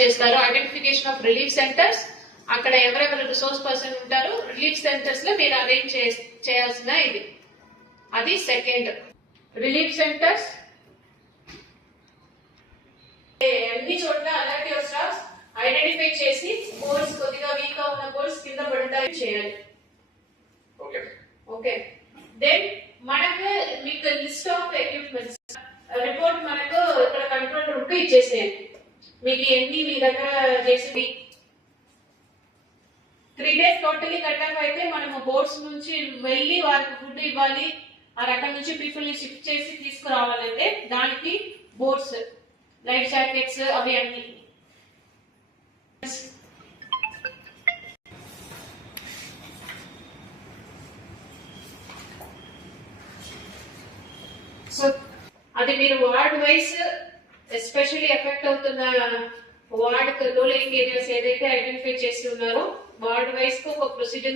చేస్తారు. Identification of relief centres, అక్కడ ఎవరెవరు రిసోర్స్ పర్సన్ ఉంటారో రిలీఫ్ సెంటర్స్ లో మీరు అరేంజ్ చేయాల్సిన ఇది. అది సెకండ్. రిలీఫ్ సెంటర్స్ అన్ని చోట్ల అలర్ట్ యువర్ స్టాఫ్ ఐడెంటిఫై చేసి బోర్డ్స్ కొద్దిగా వీక్ గా ఉన్న బోర్డ్స్ కింద పడడానికి చేయాలి. ఓకే. దెన్ మనకు మీకు లిస్ట్ ఆఫ్ ఎక్విప్మెంట్స్ రిపోర్ట్ మనకు ఇక్కడ కంట్రోల్ రూమ్ కు ఇచ్చేసేయండి. మీకు ఎన్ని మీ దగ్గర చేసి 3 days టోటలీ కట్ అయితే మనము బోర్డ్స్ నుంచి వెళ్ళి వారికి ఫుడ్ ఇవ్వాలి, అక్కడ నుంచి పీపుల్ ని షిఫ్ట్ చేసి తీసుకురావాలంటే దానికి బోర్డ్స్, లైఫ్ జాకెట్స్ అవి అన్ని. సో అది మీరు వార్డ్ వైస్ ఎస్పెషల్లీ ఎఫెక్ట్ అవుతున్న వార్డ్ రూలింగ్ ఏరియాస్ ఏదైతే ఐడెంటిఫై చేసి ఉన్నారో వార్డ్ వైస్ కు ఒక ప్రొసీజర్